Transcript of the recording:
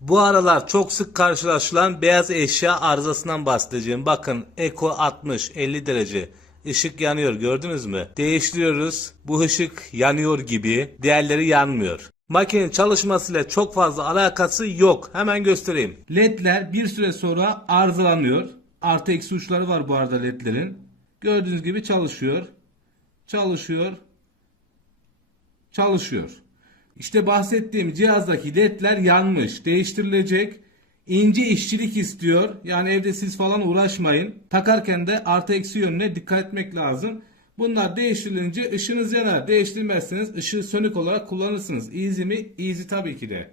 Bu aralar çok sık karşılaşılan beyaz eşya arızasından bahsedeceğim. Bakın Eko 60 50 derece. Işık yanıyor, gördünüz mü? Değiştiriyoruz. Bu ışık yanıyor gibi. Diğerleri yanmıyor. Makinenin çalışmasıyla çok fazla alakası yok. Hemen göstereyim. LED'ler bir süre sonra arızalanıyor. Artı eksi uçları var bu arada LED'lerin. Gördüğünüz gibi çalışıyor. Çalışıyor. Çalışıyor. İşte bahsettiğim cihazdaki ledler yanmış. Değiştirilecek. İnce işçilik istiyor. Yani evde siz falan uğraşmayın. Takarken de artı eksi yönüne dikkat etmek lazım. Bunlar değiştirilince ışığınız yanar. Değiştirmezseniz ışığı sönük olarak kullanırsınız. Easy mi? Easy tabii ki de.